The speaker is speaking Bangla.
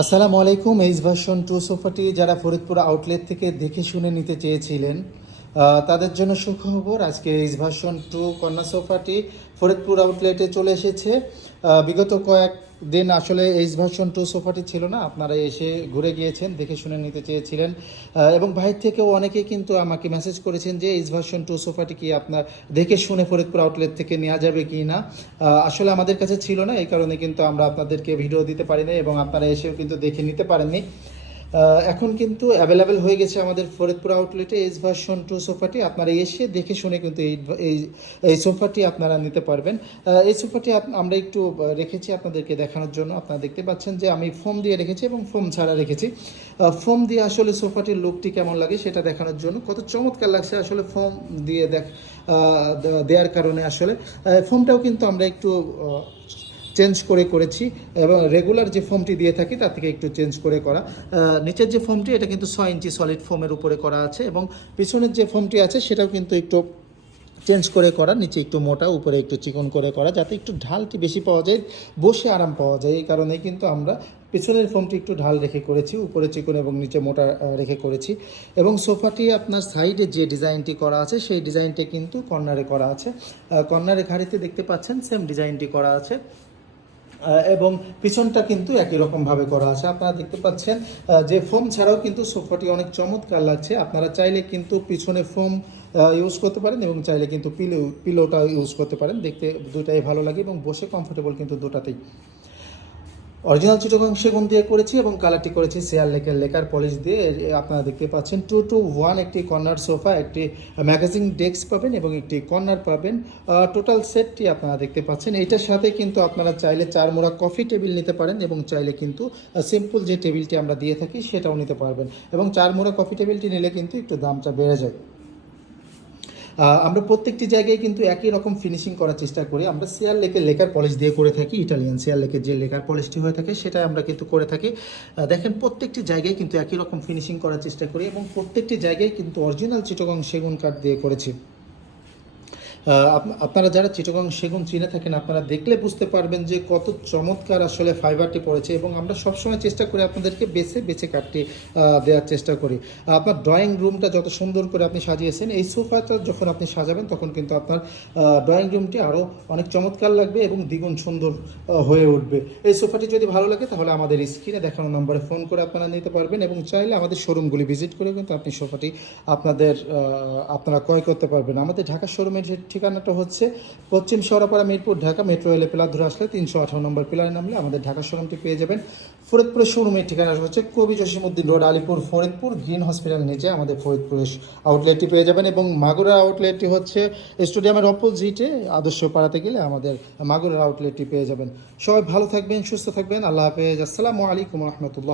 আসসালামু আলাইকুম এইচ ভার্সন টু সোফাটি যারা ফরিদপুর আউটলেট থেকে দেখে শুনে নিতে চেয়েছিলেন। তাদের জন্য সুখবর, আজকে এইচ ভার্সন টু কন্যা সোফাটি ফরিদপুর আউটলেটে চলে এসেছে। বিগত কয়েক দিন আসলে এইচ ভার্সন টু সোফাটি ছিল না, আপনারা এসে ঘুরে গিয়েছেন, দেখে শুনে নিতে চেয়েছিলেন। এবং বাইরে থেকেও অনেকে কিন্তু আমাকে মেসেজ করেছেন যে এইচ ভার্সন টু সোফাটি কি আপনার দেখে শুনে ফরিদপুর আউটলেট থেকে নেওয়া যাবে কি না? আসলে আমাদের কাছে ছিল না, এই কারণে কিন্তু আমরা আপনাদেরকে ভিডিও দিতে পারিনি এবং আপনারা এসেও কিন্তু দেখে নিতে পারেননি। এখন কিন্তু অ্যাভেলেবেল হয়ে গেছে আমাদের ফরিদপুর আউটলেটে এইচ ভার্সন টু সোফাটি আপনারা এসে দেখে শুনে কিন্তু এই এই সোফাটি আপনারা নিতে পারবেন। এই সোফাটি আমরা একটু রেখেছি আপনাদেরকে দেখানোর জন্য। আপনারা দেখতে পাচ্ছেন যে আমি ফোম দিয়ে রেখেছি এবং ফোম ছাড়া রেখেছি। ফোম দিয়ে আসলে সোফাটির লুকটি কেমন লাগে সেটা দেখানোর জন্য। কত চমৎকার লাগছে আসলে ফোম দিয়ে দেখ দেওয়ার কারণে আসলে। ফোমটাও কিন্তু আমরা একটু চেঞ্জ করে করেছি, এবং রেগুলার যে ফোমটি দিয়ে থাকি তার থেকে একটু চেঞ্জ করে করা। নিচের যে ফোমটি এটা কিন্তু ছয় ইঞ্চি সলিড ফোমের উপরে করা আছে, এবং পিছনের যে ফোমটি আছে সেটাও কিন্তু একটু চেঞ্জ করে করা, নিচে একটু মোটা, উপরে একটু চিকন করে করা, যাতে একটু ঢালটি বেশি পাওয়া যায়, বসে আরাম পাওয়া যায়, এই কারণেই কিন্তু আমরা পেছনের ফোমটি একটু ঢাল রেখে করেছি, উপরে চিকন এবং নিচে মোটা রেখে করেছি। এবং সোফাটি আপনার সাইডে যে ডিজাইনটি করা আছে, সেই ডিজাইনটি কিন্তু কর্নারে করা আছে। কর্নারে ঘাড়িতে দেখতে পাচ্ছেন সেম ডিজাইনটি করা আছে। এবং পিছনটা কিন্তু একই রকমভাবে করা আছে। আপনারা দেখতে পাচ্ছেন যে ফোম ছাড়াও কিন্তু সোফাটি অনেক চমৎকার লাগছে। আপনারা চাইলে কিন্তু পিছনে ফোম ইউজ করতে পারেন এবং চাইলে কিন্তু পিলো পিলোটা ইউজ করতে পারেন। দেখতে দুটাই ভালো লাগে এবং বসে কমফোর্টেবল কিন্তু দুটাতেই। অরিজিনাল চিটগং সেগুন দিয়ে করেছি এবং কালারটি করেছি শেয়ার লেকের লেকার পলিশ দিয়ে আপনারা দেখতে পাচ্ছেন। টু টু ওয়ান একটি কর্নার সোফা একটি ম্যাগাজিন ডেস্ক পাবেন এবং একটি কর্নার পাবেন। টোটাল সেটটি আপনারা দেখতে পাচ্ছেন। এইটার সাথে কিন্তু আপনারা চাইলে চার মোড়া কফি টেবিল নিতে পারেন এবং চাইলে কিন্তু সিম্পল যে টেবিলটি আমরা দিয়ে থাকি সেটাও নিতে পারবেন। এবং চার মোড়া কফি টেবিলটি নিলে কিন্তু একটু দামটা বেড়ে যায়। আমরা প্রত্যেকটি জায়গায় কিন্তু একই রকম ফিনিশিং করার চেষ্টা করি। আমরা সিয়ার লেকের লেকার পলিশ দিয়ে করে থাকি ইটালিয়ান সিয়ার লেকের যে লেকার পলিশটি হয়ে থাকে, সেটাই আমরা কিন্তু করে থাকি। দেখেন, প্রত্যেকটি জায়গায় কিন্তু একই রকম ফিনিশিং করার চেষ্টা করি এবং প্রত্যেকটি জায়গায় কিন্তু অরিজিনাল চিটগং সেগুন কাঠ দিয়ে করেছি। আপনারা যারা চিটগং সেগুন চিনে থাকেন, আপনারা দেখলে বুঝতে পারবেন যে কত চমৎকার আসলে ফাইবারটি পড়েছে এবং আমরা সবসময় চেষ্টা করি আপনাদেরকে বেছে বেছে কাঠটি দেওয়ার চেষ্টা করি। আপনার ড্রয়িং রুমটা যত সুন্দর করে আপনি সাজিয়েছেন, এই সোফাটা যখন আপনি সাজাবেন তখন কিন্তু আপনার ড্রয়িং রুমটি আরও অনেক চমৎকার লাগবে এবং দ্বিগুণ সুন্দর হয়ে উঠবে। এই সোফাটি যদি ভালো লাগে তাহলে আমাদের স্ক্রিনে দেখানো নম্বরে ফোন করে আপনারা নিতে পারবেন এবং চাইলে আমাদের শোরুমগুলি ভিজিট করে কিন্তু আপনি সোফাটি আপনাদের আপনারা ক্রয় করতে পারবেন। আমাদের ঢাকা শোরুমের ঠিকানাটা হচ্ছে পশ্চিম সরাপাড়া মিরপুর, ঢাকা মেট্রো রেলে পিলার ধরে আসলে তিনশো আঠারো নম্বর পিলারে নামলে আমাদের ঢাকা শোরুমটি পেয়ে যাবেন। ফরিদপুরের শোরুমের ঠিকানা হচ্ছে Kabi Jasimuddin road, Alipur Faridpur, green hospital নিচে আমাদের ফরিদপুরের আউটলেটটি পেয়ে যাবেন এবং মাগুরা আউটলেটটি হচ্ছে স্টেডিয়ামের অপোজিটে আদর্শ পাড়াতে গেলে আমাদের মাগুরার আউটলেটটি পেয়ে যাবেন। সবাই ভালো থাকবেন, সুস্থ থাকবেন, আল্লাহ হাফেজ। আসসালামু আলাইকুম রহমতুল্লাহ।